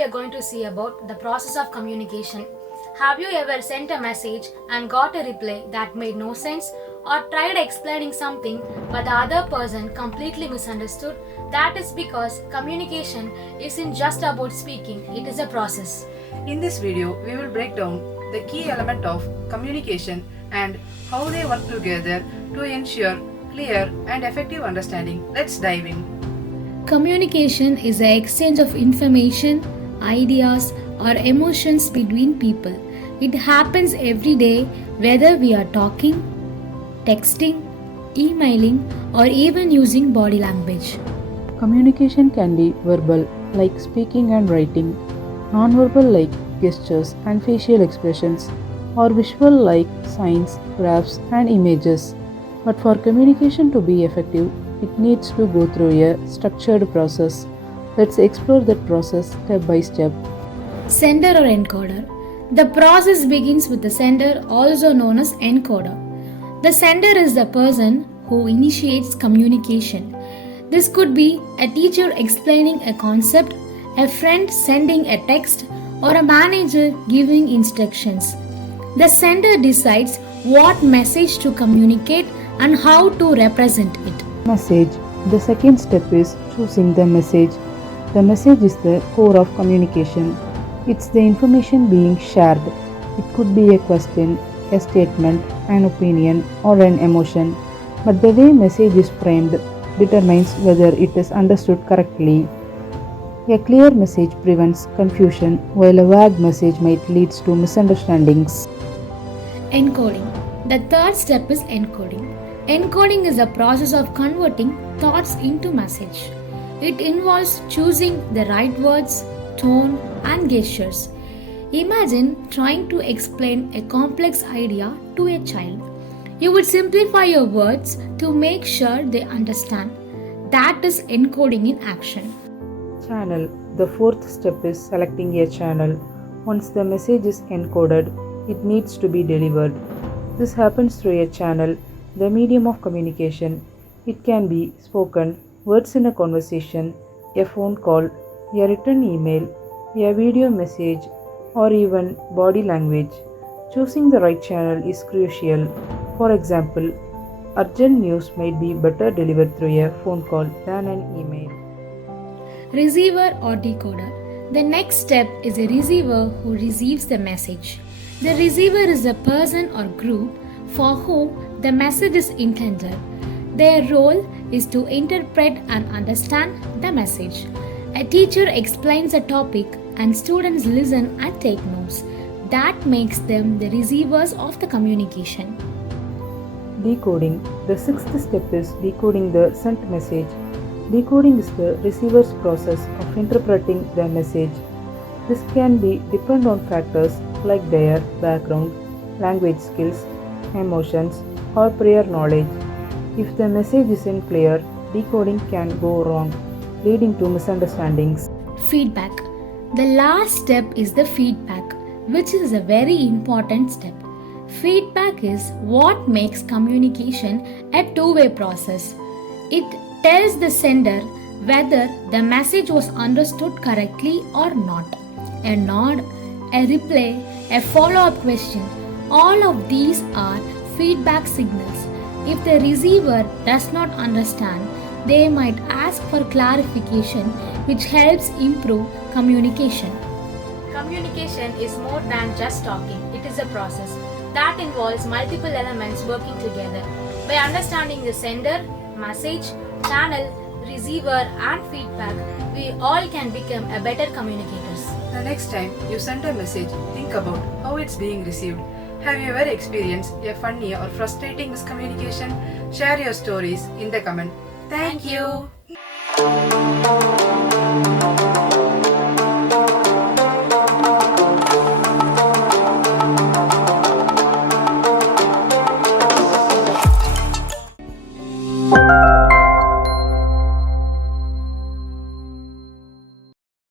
we are going to see about the process of communication. Have you ever sent a message and got a reply that made no sense, or tried explaining something but the other person completely misunderstood? That is because communication isn't just about speaking, it is a process. In this video, we will break down the key element of communication and how they work together to ensure clear and effective understanding. Let's dive in. Communication is the exchange of information, ideas, or emotions between people. It happens every day whether we are talking, texting, emailing, or even using body language. Communication can be verbal, like speaking and writing, non-verbal, like gestures and facial expressions, or visual, like signs, graphs, and images. But for communication to be effective, it needs to go through a structured process. Let's explore that process step by step. Sender or encoder. The process begins with the sender, also known as encoder. The sender is the person who initiates communication. This could be a teacher explaining a concept, a friend sending a text, or a manager giving instructions. The sender decides what message to communicate and how to represent it. Message. The second step is choosing the message. The message is the core of communication. It's the information being shared. It could be a question, a statement, an opinion, or an emotion. But the way message is framed determines whether it is understood correctly. A clear message prevents confusion, while a vague message might lead to misunderstandings. Encoding. The third step is encoding. Encoding is the process of converting thoughts into message. It involves choosing the right words, tone, and gestures. Imagine trying to explain a complex idea to a child. You would simplify your words to make sure they understand. That is encoding in action. Channel. The fourth step is selecting a channel. Once the message is encoded, it needs to be delivered. This happens through a channel, the medium of communication. It can be spoken, words in a conversation, a phone call, a written email, a video message, or even body language. Choosing the right channel is crucial. For example, urgent news might be better delivered through a phone call than an email. Receiver or decoder. The next step is a receiver who receives the message. The receiver is a person or group for whom the message is intended. Their role is to interpret and understand the message. A teacher explains a topic and students listen and take notes. That makes them the receivers of the communication. Decoding. The sixth step is decoding the sent message. Decoding is the receiver's process of interpreting the message. This can be depend on factors like their background, language skills, emotions, or prior knowledge. If the message isn't clear, decoding can go wrong, leading to misunderstandings. Feedback. The last step is the feedback, which is a very important step. Feedback is what makes communication a two-way process. It tells the sender whether the message was understood correctly or not. A nod, a reply, a follow-up question, all of these are feedback signals. If the receiver does not understand, they might ask for clarification, which helps improve communication. Communication is more than just talking, it is a process that involves multiple elements working together. By understanding the sender, message, channel, receiver, and feedback, we all can become a better communicators. The next time you send a message, think about how it's being received. Have you ever experienced a funny or frustrating miscommunication? Share your stories in the comment. Thank you.